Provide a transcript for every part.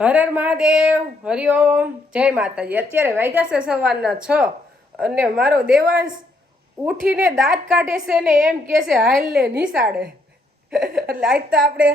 હર હર મહાદેવ હરિઓમ જય માતાજી. અત્યારે વાગ્યા છે સવારના છ અને મારો દેવાંશ ઉઠીને દાંત કાઢે છે ને એમ કે છે હાલ ને નિશાળે. એટલે આજ તો આપણે,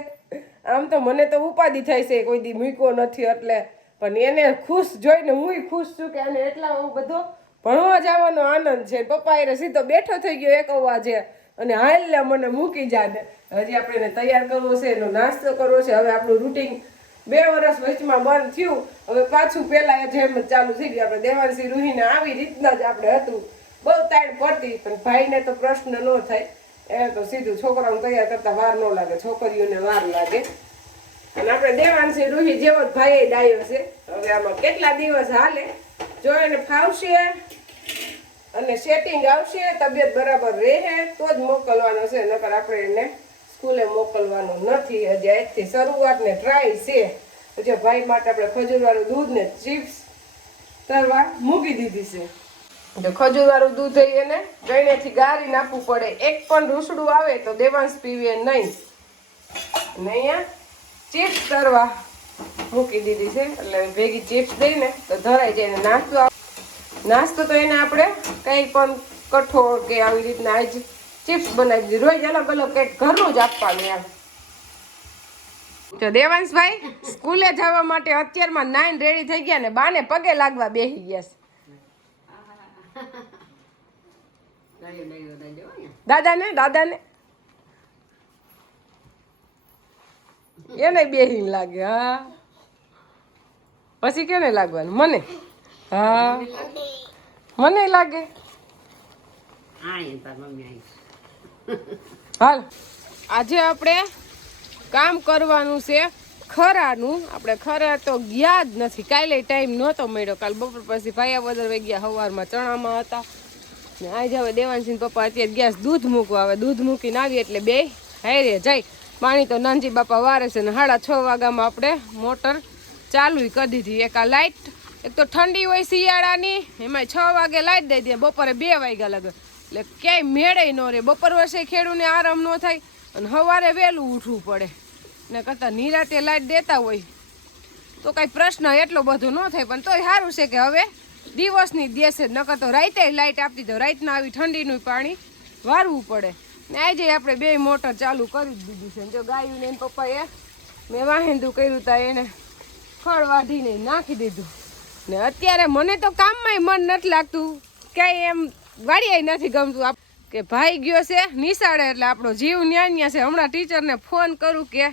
આમ તો મને તો ઉપાધિ થાય છે, કોઈ દી મૂક્યો નથી એટલે. પણ એને ખુશ જોઈને હુંય ખુશ છું કે આને એટલા બધો ભણવા જવાનો આનંદ છે. પપ્પા એને સીધો બેઠો થઈ ગયો એક અવાજે અને હાલ મને મૂકી જાને હજી આપણે એને તૈયાર કરવો છે, એનો નાસ્તો કરવો છે. હવે આપણું રૂટિન બે વર્ષ વચમાં બંધ થયું. હવે પાછું પેલા જેમ ચાલુ થઈ ગયું. આપણે દેવાનસિંહ રૂહીને આવી રીતના જ આપણે હતું. બહુ તાણ પડતી, પણ ભાઈને તો પ્રશ્ન ન થાય. એ તો સીધું છોકરાઓને તૈયાર કરતા વાર ન લાગે, છોકરીઓને વાર લાગે. અને આપણે દેવાનસિંહ રૂહી જેવો જ ભાઈ ડાયો છે. હવે આમાં કેટલા દિવસ હાલે? જો એને ફાવશે અને સેટિંગ આવશે, તબિયત બરાબર રહે, તો જ મોકલવાનો છે. નકર આપણે એને સ્કૂલે મોકલવાનો નથી. હજી આજથી શરૂઆત ને ટ્રાય છે. હજી ભાઈ માટે આપણે ખજૂરવાળું દૂધ ને ચિપ્સ તરવા મૂકી દીધી છે. જો ખજૂરવાળું દૂધ એને ગળેથી ગાળી નાખવું પડે. એક પણ રૂસડું આવે તો દેવાંશ પીવે નહીં. અને અહીંયા ચિપ્સ તરવા મૂકી દીધી છે. એટલે ભેગી ચિપ્સ દઈને તો ધરાઈ જાય નાસ્તો નાસ્તો તો એને આપણે કંઈ પણ કઠોળ કે આવી રીતના આજ ચિપ્સ બનાવી દીધી. રોજ અલગ અલગ કંઈક ઘરનું જ આપવાનું એમ. જો દેવાંશભાઈ સ્કૂલે જવા માટે અત્યારમાં નાઈન રેડી થઈ ગયા ને બાને પગે લાગવા બેસી ગયા છે. દાદાને દાદાને. એને બેહી લાગે હા. પછી કેને લાગવાનું? મને? હા. મને લાગે. હાલ. આજે આપણે કામ કરવાનું છે. ખરાનું. આપણે ખરા તો ગયા જ નથી. કાલે ટાઈમ નહોતો મળ્યો. કાલ બપોર પછી ભાયા બદલ વહી ગયા સવારમાં ચણામાં હતા. ને આજે હવે દેવાનસિંહ પપ્પા અત્યારે ગેસ દૂધ મૂકવા. આવે દૂધ મૂકીને આવીએ એટલે બે હારે જાય. પાણી તો નાનજી બાપા વારે છે ને સાડા છ વાગ્યામાં આપણે મોટર ચાલુ કરી દીધી. એક આ લાઇટ એક તો ઠંડી હોય શિયાળાની. એમાં છ વાગે લાઇટ દઈ દે. બપોરે બે વાગ્યા લગે. એટલે ક્યાંય મેળે ન રહે. બપોર વર્ષે ખેડૂને આરામ ન થાય. અને સવારે વહેલું ઉઠવું પડે. ને કરતાં નિરાતે લાઈટ દેતા હોય તો કાંઈ પ્રશ્ન એટલો બધો ન થાય, પણ તોય સારું છે કે હવે દિવસની દેશે, નકર તો રાતે લાઇટ આપતી તો રાતના આવી ઠંડીનું પાણી વારવું પડે. ને આજે આપણે બે મોટર ચાલુ કરી જ દીધી છે. જો ગાયું ને પપ્પાએ મેં વાહેંદું કર્યું તા એને ખળ વાઢીને નાખી દીધું. ને અત્યારે મને તો કામમાંય મન નથી લાગતું. ક્યાંય એમ વાળીએ નથી ગમતું. કે ભાઈ ગયો છે નિશાળે એટલે આપણો જીવ ન્યા ન્યા છે. હમણાં ટીચરને ફોન કરું કે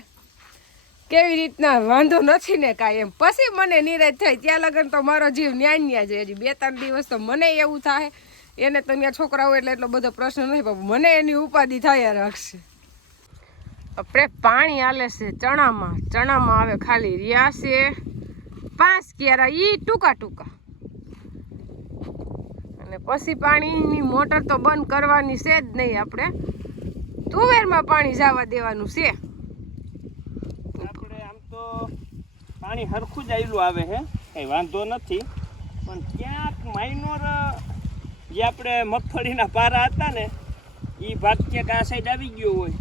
કેવી રીતના વાંધો નથી ને કાંઈ એમ. પછી મને નિરાશ થાય. ત્યાં લગન તો મારો જીવ ન્યા ન્યા છે. હજી બે ત્રણ દિવસ તો મને એવું થાય. એને તો ત્યાં છોકરાઓ એટલે એટલો બધો પ્રશ્ન નથી, પણ મને એની ઉપાધિ થયા રાખશે. આપણે પાણી આલે છે ચણામાં. ચણામાં આવે ખાલી રહ્યા છે. પાંચ ક્યારા એ ટૂંકા ટૂંકા. અને પછી પાણીની મોટર તો બંધ કરવાની છે જ નહીં આપણે. તુવેરમાં પાણી જવા દેવાનું છે. આપણે આમ તો પાણી હરખું જ આવેલું આવે છે કંઈ વાંધો નથી. પણ ક્યાંક માઇનોર જે આપણે મગફળીના પારા હતા ને એ ભાગ ક્યાંક આ સાઈડ આવી ગયો હોય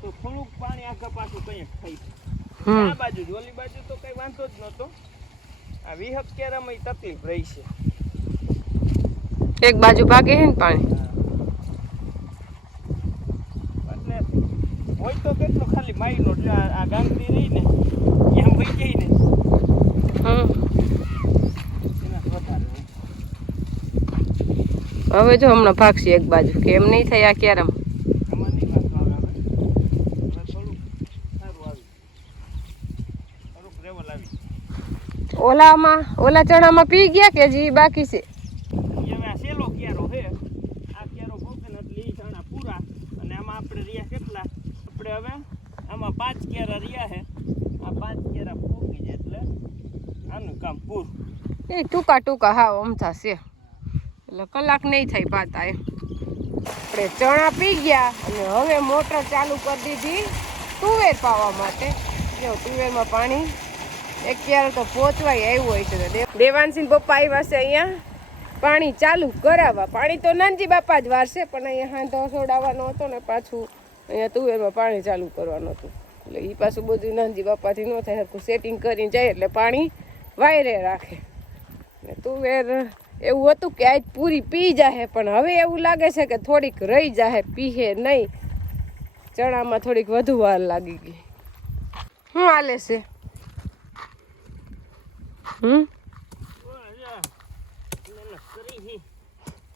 તો થોડુંક પાણી આગળ પાછું કંઈક થઈ આ બાજુ ઓલી બાજુ તો કંઈ વાંધો જ નહોતો. આ વિહક કેરામાં તકલીફ રહી છે. એક બાજુ ભાગે છે ને પાણી? એટલે હોય તો કેટલો ખાલી માઇનોર જો આ ગાંગડી રહી ને એમ વહી ગઈ ને. હવે જો હમણાં ભાગશે એક બાજુ કે એમ નહીં થાય આ ક્યારેમ. ઓલામાં ઓલા ચણામાં પી ગયા કે હજી બાકી છે ઈ હવે આ સેલો ક્યારો છે આ ક્યારો ભોગવે ને એટલે ઈ ચણા પૂરા અને આમાં આપણે રહ્યા કેટલા આપણે હવે આમાં પાંચ ક્યારા રહ્યા છે આ પાંચ ક્યારા ભોગી જાય એટલે આનું કામ એ ટૂંકા ટૂંકા, હા અમથા છે એટલે કલાક નહીં થાય પાતા એમ. આપણે ચણા પી ગયા અને હવે મોટર ચાલુ કરી દીધી તુવેર પાવા માટે. જો, તુવેરમાં પાણી ક્યારે તો પહોંચવાય આવ્યું હોય છે. દેવાનસિંહ પપ્પા આવ્યા છે અહીંયા. પાણી ચાલુ કરાવવા. પાણી તો નાનજી બાપા જ વારશે, પણ અહીંયા હાંધો સોડાવવાનો હતો ને પાછું અહીંયા તુવેરમાં પાણી ચાલુ કરવાનું હતું. એટલે એ પાછું બધું નાનજી બાપાથી ન થાય, સરખું સેટિંગ કરીને જાય એટલે પાણી વાયરે રાખે. ને તુવેર એવું હતું કે આજ પૂરી પી જાહે, પણ હવે એવું લાગે છે કે થોડીક રહી જાહે, પીહે નહીં. ચણામાં થોડીક વધુ વાર લાગી ગઈ. શું હાલે છે? હમ?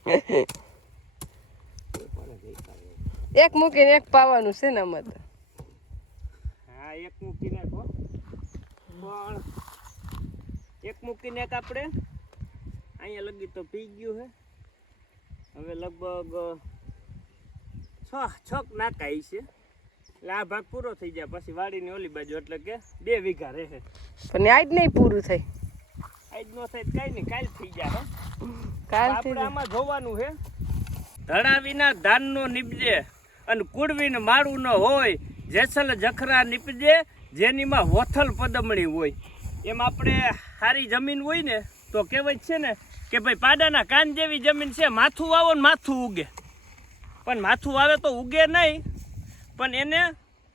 એક મૂકીને એક પાવાનું છે ને આમાં તો. હા, એક મૂકી નાખો પણ એક મૂકીને એક આપણે અહીંયા લગી તો પી ગયું હે. હવે લગભગ છ છ નાકાઈ છે. એટલે આ ભાગ પૂરો થઈ જાય પછી વાડીની ઓલી બાજુ એટલે કે બે વીઘા રહે પણ આજ નહીં પૂરું થાય. આજ નો થાય કાંઈ નહીં કાલ થઈ જાય હે. કાલથી આપણે આમાં જોવાનું છે ધડાવીના ધાનનો નીપજે અને કુડવીને માળું ન હોય જેસલ જખરા નીપજે જેનીમાં હોથલ પદમણી હોય. એમ આપણે સારી જમીન હોય ને, તો કહેવાય છે ને કે ભાઈ પાડાના કાન જેવી જમીન છે, માથું વાવો ને માથું ઉગે. પણ માથું વાવે તો ઉગે નહીં, પણ એને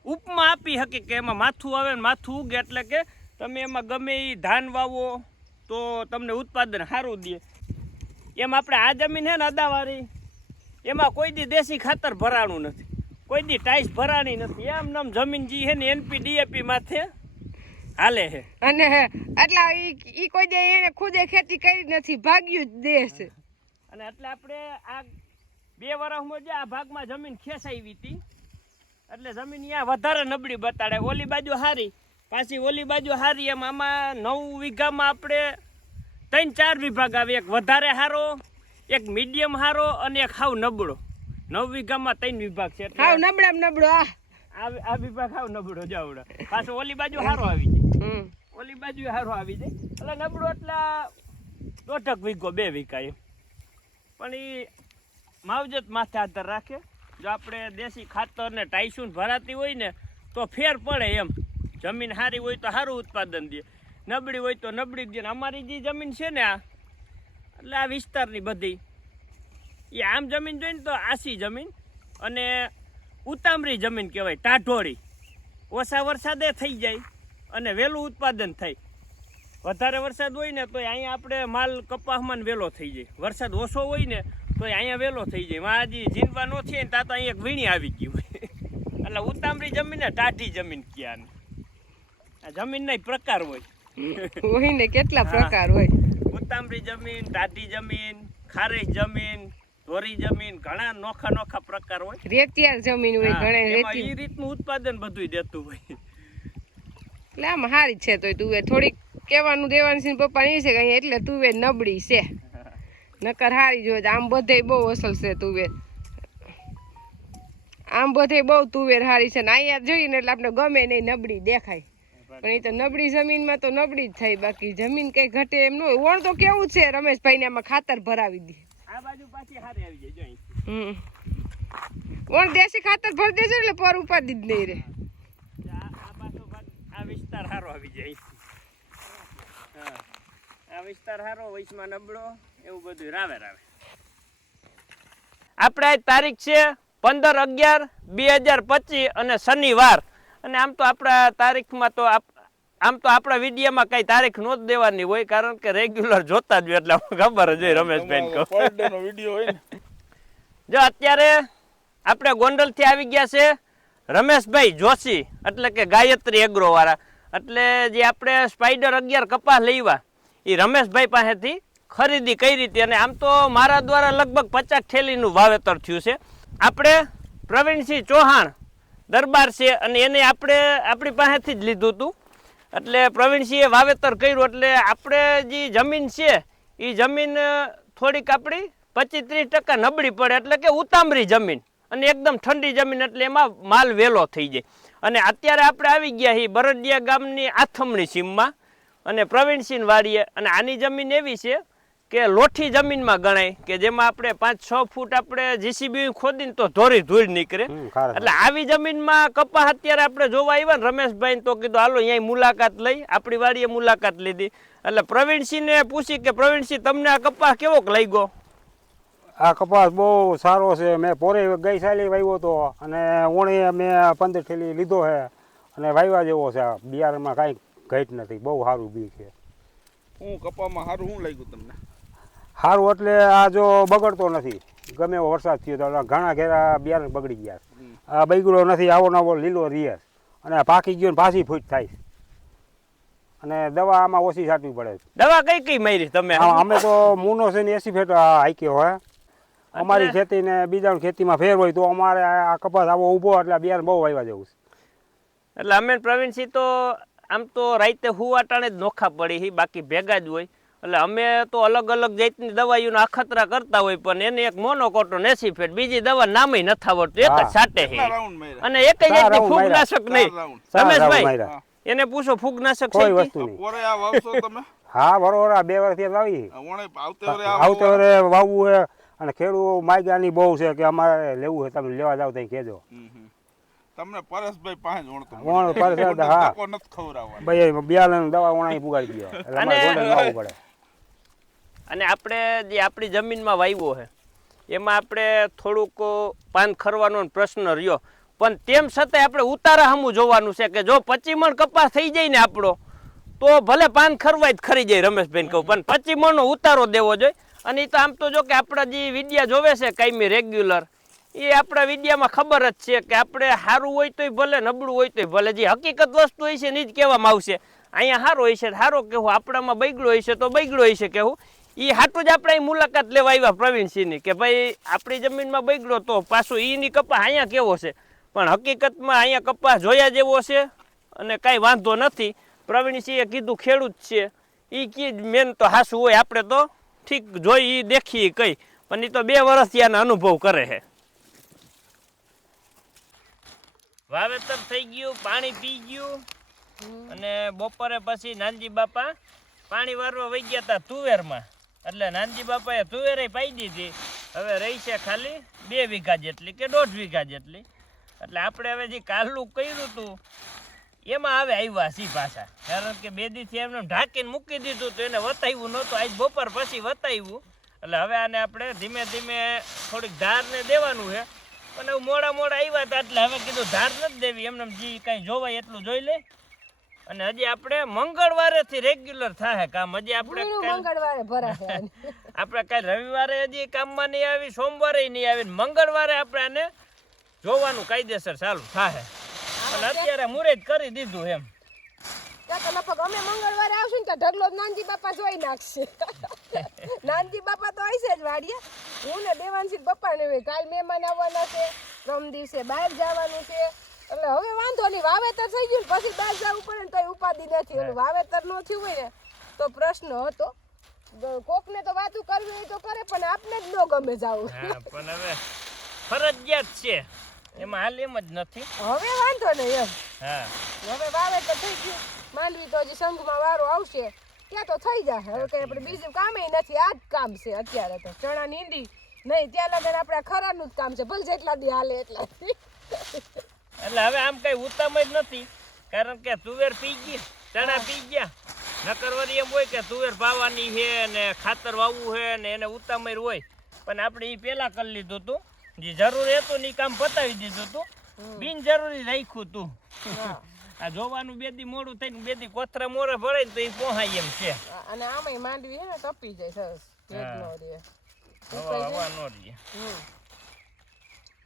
ઉપમા આપી શકે કે એમાં માથું આવે ને માથું ઉગે એટલે કે તમે એમાં ગમે એ ધાન વાવો, તો તમને ઉત્પાદન સારું દે. એમ આપણે આ જમીન છે ને અદાવાળી એમાં કોઈ દી દેશી ખાતર ભરાણું નથી, કોઈ દી ટાઈસ ભરાણી નથી. એમ નામ જમીન જે છે ને એનપી, ડીએપી માથે હાલે છે અને એટલે ઈ કોઈ દે એને ખુદે ખેતી કરી નથી ભાગ્યું જ દેશ અને એટલે આપણે આ બે વર્ષમાં જે આ ભાગમાં જમીન ખેંચાવી હતી એટલે જમીન અહીંયા વધારે નબળી બતાડે. ઓલી બાજુ હારી પાછી ઓલી બાજુ હારી એમ આમાં નવ વીઘામાં આપણે ત્રણ ચાર વિભાગ આવે એક વધારે હારો એક મીડિયમ હારો અને એક હાવ નબળો. નવ વીઘામાં ત્રણ વિભાગ છે. હાવ નબળા નબળો આ આ વિભાગ હાવ નબળો જાવડો પાછો ઓલી બાજુ હારો આવી જાય. ઓલી બાજુ હારો આવી જાય. એટલે નબળો એટલે દોઢક વીઘો, બે વીઘા એમ. પણ એ માવજત માથે આધાર રાખે. જો આપણે દેશી ખાતર ને ટાઈસુન ભરાતી હોય ને, તો ફેર પડે એમ. જમીન સારી હોય તો સારું ઉત્પાદન દે. નબળી હોય તો નબળી દે અમારી જે જમીન છે ને આ, એટલે આ વિસ્તારની બધી. એ આમ જમીન જોઈને તો આસી જમીન અને ઉતામરી જમીન કહેવાય, ટાઢોળી. ઓછા વરસાદે થઈ જાય. અને વહેલું ઉત્પાદન થાય. વધારે વરસાદ હોય ને તો અહીંયા આપણે માલ કપાસમાં વહેલો થઈ જાય. વરસાદ ઓછો હોય ને તો અહીંયા વહેલો થઈ જાય. માં હજી જીનવા ન થઈએ ને તા તો અહીંયા એક વીણી આવી ગયું. એટલે ઉતામળી જમીન ને ટાઢી જમીન ક્યાં આ જમીનના ના પ્રકાર હોય. હોય ને કેટલા પ્રકાર હોય? ઉતામળી જમીન ટાઢી જમીન ખારેશ જમીન ધોરી જમીન ઘણા નોખા નોખા પ્રકાર હોય. રેતિયાર જમીન હોય ઘણા એ રીતનું ઉત્પાદન બધું દેતું હોય. એટલે આમ હારી જ છે તોય તુવેર થોડીક કહેવાનું દેવાનું છે પપ્પા એ છે કે અહીંયા એટલે તુવેર નબળી છે. નકર હારી જોઈએ આમ બધે બહુ અસલ છે તુવેર આમ બધે બહુ તુવેર હારી છે ને અહીંયા જોઈએ ને એટલે આપણે ગમે નહીં નબળી દેખાય. પણ એ તો નબળી જમીનમાં તો નબળી જ થાય બાકી જમીન કઈ ઘટે એમ ન હોય. વણ તો કેવું છે છે રમેશભાઈને આમાં ખાતર ભરાવી દે. આ બાજુ પાછી હારી આવી જાય હમ. વણ દેશી ખાતર ભરી દેજો એટલે પર ઉપાડી જ નહીં રે વિસ્તાર સારો આવી જાય હા. આ વિસ્તાર સારો વૈશમાં નબળો એવું બધું રાવે રાવે. આપણે તારીખ છે પંદર અગિયાર બે હજાર પચીસ અને શનિવાર. અને આમ તો આપણા તારીખમાં તો આમ તો આપણા વિડીયોમાં કઈ તારીખ નો જ દેવાની હોય કારણ કે રેગ્યુલર જોતા જ હોય એટલે ખબર જ હોય રમેશભાઈ કહું. વીડિયો હોય ને. જો અત્યારે આપણે ગોંડલથી આવી ગયા છે રમેશભાઈ જોશી એટલે કે ગાયત્રી એગ્રો વાળા એટલે જે આપણે સ્પાઈડર અગિયાર કપાસ લેવા એ રમેશભાઈ પાસેથી ખરીદી કઈ રીતે અને આમ તો મારા દ્વારા લગભગ પચાસ થેલીનું વાવેતર થયું છે. આપણે પ્રવીણસિંહ ચૌહાણ દરબાર છે અને એને આપણે આપણી પાસેથી જ લીધું હતું. એટલે પ્રવીણસિંહે વાવેતર કર્યું, એટલે આપણે જે જમીન છે એ જમીન થોડીક આપણી પચીસ ત્રીસ ટકા નબળી પડે, એટલે કે ઉતામરી જમીન. અને એકદમ ઠંડી જમીન, એટલે એમાં માલ વહેલો થઈ જાય. અને અત્યારે આપણે આવી ગયા છીએ બરડિયા ગામની આથમણી સીમમાં. અને પ્રવીણસિંહ વાડીએ અને આની જમીન એવી છે કે લોઠી જમીનમાં ગણાય કે જેમાં આપણે પાંચ છ ફૂટ આપણે જીસીબી ખોદીને તો ધોરી ધૂળ નીકળે. એટલે આવી જમીનમાં કપાસ અત્યારે આપણે જોવા આવ્યા ને રમેશભાઈ તો કીધું હાલો અહીંયા મુલાકાત લઈ. આપણી વાડીએ મુલાકાત લીધી. એટલે પ્રવીણસિંહને પૂછી કે પ્રવીણસિંહ તમને આ કપાસ કેવોક લાગ્યો? આ કપાસ બહુ સારો છે. મેં પોરે ગઈ સાલી વાવ્યો હતો અને ઓણે મેં પંદર થેલી લીધો છે અને વાવ્યા જેવો છે. આ બિયારણમાં કાંઈ ઘટ નથી. બહુ સારું બી છે. હું કપામાં સારું શું લાગ્યું તમને? સારું એટલે આ જો બગડતો નથી. ગમે એવો વરસાદ થયો તો ઘણા ઘેરા બિયારણ બગડી ગયા આ બગડ્યો નથી. આવો નવો લીલો રીયસ અને પાકી ગયો ને પાછી ફૂટ થાય અને દવા આમાં ઓછી છાંટવી પડે દવા કઈ કઈ મારી તમે? અમે તો મૂનો છે ને એસી ફેટ હાઈકી હોય અમારી ખેતી ને બીજાની ખેતીમાં ફેર હોય તો અમારે આ કપાસ આવો ઊભો એટલે બિયારણ બહુ વાવ્યા જવું છે. એટલે અમે પ્રવીણસિંહ તો આમ તો રાતે હુવાટાણે જ નોખા પડી હી બાકી ભેગા જ હોય. એટલે અમે તો અલગ અલગ જાતની દવાઈઓના અખતરા કરતા હોય પણ એને એક મોનોકોટો નેસી ફેટ બીજી દવા નામે નથા આવડતું એક જ સાટે હે. અને એક જ જાતની ફૂગનાશક નહીં. રમેશભાઈ એને પૂછો ફૂગનાશક કોઈ વસ્તુ નહીં. પોરે આ વાવશો તમે? હા બરોબર આ બે વર્ષથી વાવી આવતે વરે આવતે વરે વાવવું અને ખેડૂત માગ્યાની બહુ છે કે અમારે લેવું છે તમે લેવા જાવ ત્યાં કહેજો. તમને પરેશભાઈ પાસે વણતો વણ પરેશ, હા. નથી ખવડાવવાનો. ભાઈ બિયારણ દવા વણાઈ પુગાડી ગયો એટલે અમારે અને- ગોંડલ લાવવું પડે. અને આપણે જે આપણી જમીનમાં વાવ્યો છે એમાં આપણે થોડુંક પાન ખરવાનો પ્રશ્ન રહ્યો. પણ તેમ છતાંય આપણે ઉતારા હમું જોવાનું છે કે જો પચી મણ કપાસ થઈ જાય ને આપણો તો ભલે પાન ખરવાય જ ખરી જાય રમેશભાઈ કહું. પણ પચી મણનો ઉતારો દેવો જોઈએ. અને એ તો આમ તો જો કે આપણા જે વિદ્યા જોવે છે કાયમી રેગ્યુલર એ આપણા વિદ્યામાં ખબર જ છે કે આપણે સારું હોય તોય ભલે, નબળું હોય તોય ભલે. જે હકીકત વસ્તુ હોય છે ને જ કહેવામાં આવશે. અહીંયા સારો હોય છે સારો કહેવું, આપણામાં બગડો હોય છે તો બગડો હોય છે કહેવું. એ હાટું જ આપણે અહીં મુલાકાત લેવા આવ્યા પ્રવીણસિંહની કે ભાઈ, આપણી જમીનમાં બગડો તો પાછું ઈની કપા અહીંયા કેવો છે? પણ હકીકતમાં અહીંયા કપાસ જોયા જેવો છે અને કાંઈ વાંધો નથી. પ્રવીણસિંહે કીધું ખેડૂત છે. એ કી મેન તો હાસું હોય આપણે તો. ઠીક જોઈ દેખી કઈ પણ એ તો બે વર્ષ આનો અનુભવ કરે છે વાવેતર થઈ ગયું પાણી પી ગયું અને બપોરે પછી નાનજી બાપા પાણી વારવા વહી ગયા હતા તુવેરમાં. એટલે નાનજી બાપાએ તુવેરે પાઈ દીધી. હવે રહી છે ખાલી બે વીઘા જેટલી કે દોઢ વીઘા જેટલી. એટલે આપણે હવે જે કાલનું કર્યું હતું એમાં આવે આવ્યા ભાષા કારણ કે બે દીથી એમને ઢાંકીને મૂકી દીધું તો એને વતાવ્યું નહોતું. આજ બપોર પછી વતાવ્યું. એટલે હવે આને આપણે ધીમે ધીમે થોડીક ધારને દેવાનું છે. પણ એવું મોડા મોડા આવ્યા હતા એટલે હવે કીધું ધાર નથી દેવી. એમને જે કાંઈ જોવાય એટલું જોઈ લે. અને હજી આપણે મંગળવારેથી રેગ્યુલર થાય કામ. હજી આપણે મંગળવારે ભરાશે આપણે કાલ રવિવારે હજી કામમાં નહીં આવી સોમવારે નહીં આવી. મંગળવારે આપણે આને જોવાનું કાયદેસર ચાલુ થાય અને અત્યારે મુહૂર્ત કરી દીધું એમ. લગભગ અમે મંગળવારે આવશું ને તો ઢગલો નાનજી બાપા જોઈ નાખશે. નાનજી બાપા તો હશે જ વાડીએ. હું ને દેવાનસિંહ પપ્પા ને કાલ મહેમાન આવવાના છે. પ્રમ દિવસે બહાર જવાનું છે. એટલે હવે વાંધો નહીં વાવેતર થઈ ગયું પછી બહાર જવું પડે ને તો ઉપાધિ નથી. એટલે વાવેતર ન થયું હોય ને તો પ્રશ્ન હતો. કોકને તો વાતું કરવી હોય તો કરે પણ આપને જ ન ગમે જવું. પણ હવે ફરજિયાત છે. એમાં હાલ એમ જ નથી. હવે વાંધો નહીં એમ. હા. હવે વાવેતર થઈ ગયું. માંડવી તો હજી સંઘમાં વારો આવશે. ત્યાં તો થઈ જાય હવે કઈ આપણે બીજું કામે નથી. આ જ કામ છે અત્યારે તો. ચણા નીંદી. નહીં ત્યાં લગન આપણે ખરાનું જ કામ છે. ભલે જેટલા દી હાલે એટલા એટલે હવે આમ કઈ ઉત્તમ જ નથી. કારણ કે તુવેર પી ગઈ ચણા પી ગયા. નકર વળી એમ હોય કે તુવેર વાવવાની છે ને ખાતર વાવવું છે ને એને ઉતામર હોય. પણ આપણે એ પહેલા કરી લીધું હતું. જે જરૂર હતું ને કામ પતાવી દીધું બિન જરૂરી રાખ્યું તું. આ જોવાનું બેદી મોડું થઈને બેદી કોથરા મોરે ભરાય તો એ પોહાય એમ છે. અને આમાંય માંડવી છે ને તપી જાય સરસ. ભેજ નો રહે. હવા.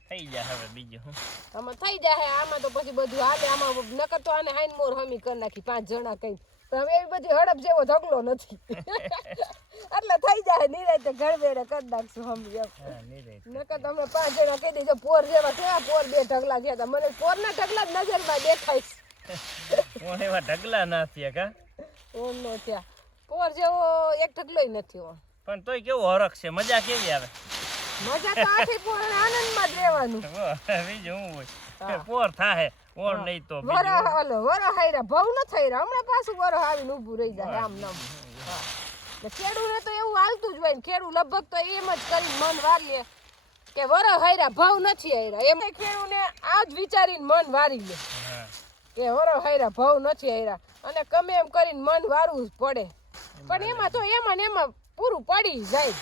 થઈ જાય હવે બીજું હું. આમાં થઈ જાય આમાં તો પછી બધું હાલે. આમાં નકર તો આને હાઈન મોર હમી કરી નાખી. પાંચ જણા કઈ હવે એવી બધી હડપ જેવો ઢગલો નથી. એટલે થઈ જાય નિરાય ઘર બેડે કરી નાખશું હમી એમ. નકર તમને પાંચ જણા કહી દેજો પોર જેવા કેવા પોર બે ઢગલા થયા હતા. મને પોરના ઢગલા જ નજરમાં દેખાય પોર એવા ઢગલા ના થયા કા? ઓમ નો થયા. પોર જેવો એક ઢગલોય નથી ઓમ પણ તોય કેવો હરખ છે? મજા કેવી આવે? મજા તો આખી પોર આનંદમાં જ રહેવાનું. બીજું હું હોય? પોર થાહે. ઓર નહીં તો વરો હાલો વરો હાયરા ભવ ન થઈ રહ્યા હમણાં પાછું વરો આવીને ઊભું રહી જાય આમ નામ. ખેડૂને તો એવું હાલતું જ હોય ને ખેડૂ લગભગ તો એમ જ કરી મન વારીએ કે વરો હાયરા ભાવ નથી હાયરા. એમ ખેડૂને આ જ વિચારીને મન વારી લે કે વરો હાયરા ભાવ નથી હાયરા. અને કમે એમ કરીને મન વારવું જ પડે. પણ એમાં તો એમાં ને એમાં પૂરું પડી જાય.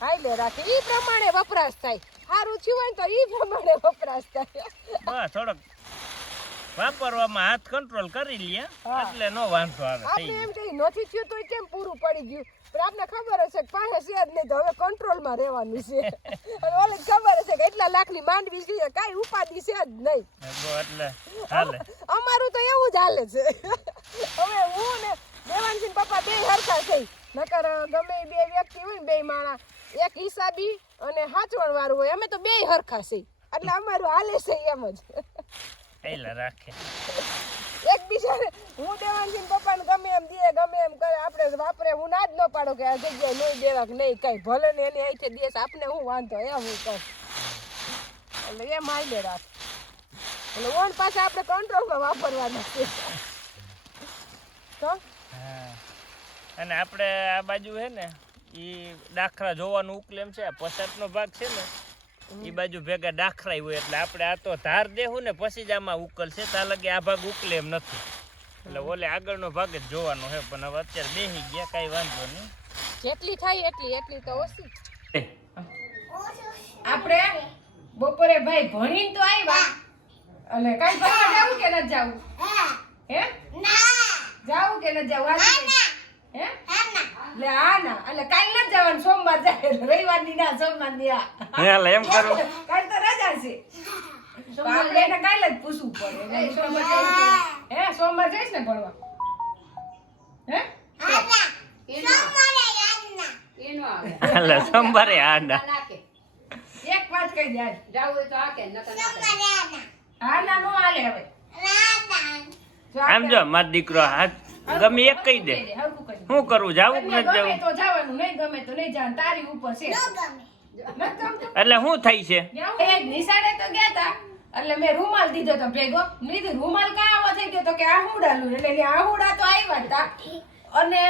હાઈલે રાખે. એ પ્રમાણે વપરાશ થાય. સારું થયું હોય તો એ પ્રમાણે વપરાશ થાય. થોડોક વાપરવામાં હાથ કંટ્રોલ કરી લઈએ એટલે નો વાંધો આવે આપણે એમ કઈ નથી થયું તો કેમ પૂરું પડી ગયું? પણ આપને ખબર હશે કે પાસે છે જ નહીં તો હવે કંટ્રોલમાં રહેવાનું છે. અને ઓલે ખબર હશે કે એટલા લાખની માંડવી છે કઈ ઉપાધિ છે જ નહીં. એટલે હાલે. અમારું તો એવું જ હાલે છે. હવે હું ને દેવાનસિંહ પપ્પા બે હરખા છે નકર ગમે બે વ્યક્તિ હોય ને બે માણા એક હિસાબી અને હાચવણ વાળું હોય. અમે તો બે હરખા છે. એટલે અમારું હાલે છે એમ જ. પેલા રાખે. એકબીજાને હું દેવાનસિંહ પપ્પાને ગમે એમ દે ગમે એમ કરે. આપણે વાપરે હું ના જ ન પાડો કે આ જગ્યાએ નહીં દેવા કે નહીં કઈ. ભલે ને એની છે દેશ આપને હું વાંધો એ હું કહું. એટલે એમ હાલે રાખ. એટલે ઓન પાસે આપણે કંટ્રોલમાં વાપરવાના છે તો? હા. અને આપણે આ બાજુ છે ને એ દાખલા જોવાનું ઉકલેમ છે પછાતનો ભાગ છે ને એ બાજુ ભેગા દાખલાય હોય એટલે આપણે આ તો ધાર દેવું ને પછી જ આમાં ઉકલ છે. ત્યાં લગે આ ભાગ ઉકલે એમ નથી. એટલે ઓલે આગળનો ભાગ જ જોવાનો છે પણ હવે અત્યારે બેહી ગયા કાંઈ વાંધો નહીં. જેટલી થાય એટલી એટલી તો ઓછી. આપણે બપોરે ભાઈ ભણીને તો આવ્યા અને કાઈ ફરવા જવું કે ન જવું? હે? જાવું કે ન જવું? હે? લે આ ના એટલે કાલ ન જવાનું સોમવાર જાય રવિવારની ના સોમવારની આ એમ કરું. કાલ તો રજા છે. એને કાલે જ પૂછવું પડે. સોમવાર હે સોમવાર જઈશ ને ભણવા? હે? સોમવારે આડા એક વાત કહી દે જાવું હોય તો નકર ના હાલે હવે. આમ જો મારો દીકરો હાથ ગમે એક કહી દે. શું કરવું જાવું કે નથી જવું? તો જવાનું નહીં ગમે તો નહીં જાન તારી ઉપર છે. એટલે શું થાય છે? નિશાળે તો ગયા હતા એટલે મેં રૂમાલ દીધો તો ભેગો. લીધું રૂમાલ કાં આવો થઈ ગયો? તો કે આહુડાલું એટલે આહુડા તો આવ્યા હતા અને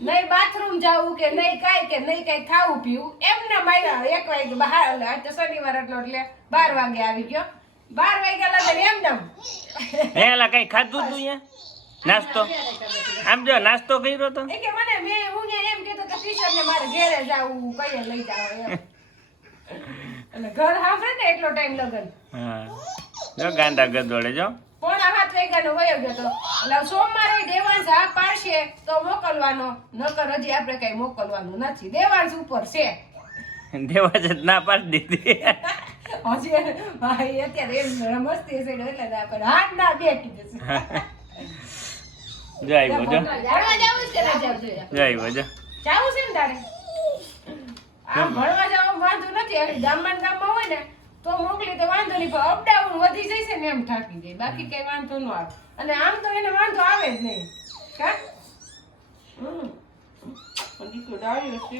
નહીં બાથરૂમ જવું કે નહીં કાંઈ કે નહીં કાંઈ ખાવું પીવું એમને માર્યા એક વાગે બહાર એટલે આજ તો શનિવાર એટલો એટલે બાર વાગે આવી ગયો. બાર વાગ્યા લગન એમ નમ એલા કઈ ખાધું તું અહીંયા? નાસ્તો? આમ જો નાસ્તો કર્યો તો? કે મને મે હું એમ કેતો કે ટીચર ને મારે ઘરે જાવું કઈ લઈ જાવ એમ. ઘર સાંભળે ને એટલો ટાઈમ લગન. હા. જો ગાંડા ગદોળે જો. પોણા હાથ વાગ્યાનો વયો ગયો તો. એટલે સોમવારે દેવાંશ હા પાડશે તો મોકલવાનો નકર હજી આપણે કઈ મોકલવાનું નથી. દેવાંશ ઉપર છે. દેવાંશ જ ના પાડી દીધી. હજી ભાઈ અત્યારે એમ મસ્તી છે એટલે પણ હાથ ના બેઠી કીધું છે જો આવ્યો જો જાવું છે ના છે? તારે? આમ ભણવા જવા વાંધો નથી ગામમાં ગામમાં હોય ને તો મોકલી તો વાંધો નહીં પણ અપડાઉન વધી જશે ને એમ થાકી જાય. બાકી કઈ વાંધો ન આવે. અને આમ તો એને વાંધો આવે જ નહીં. કા હમ. દીકરો ડાળ્યો છે.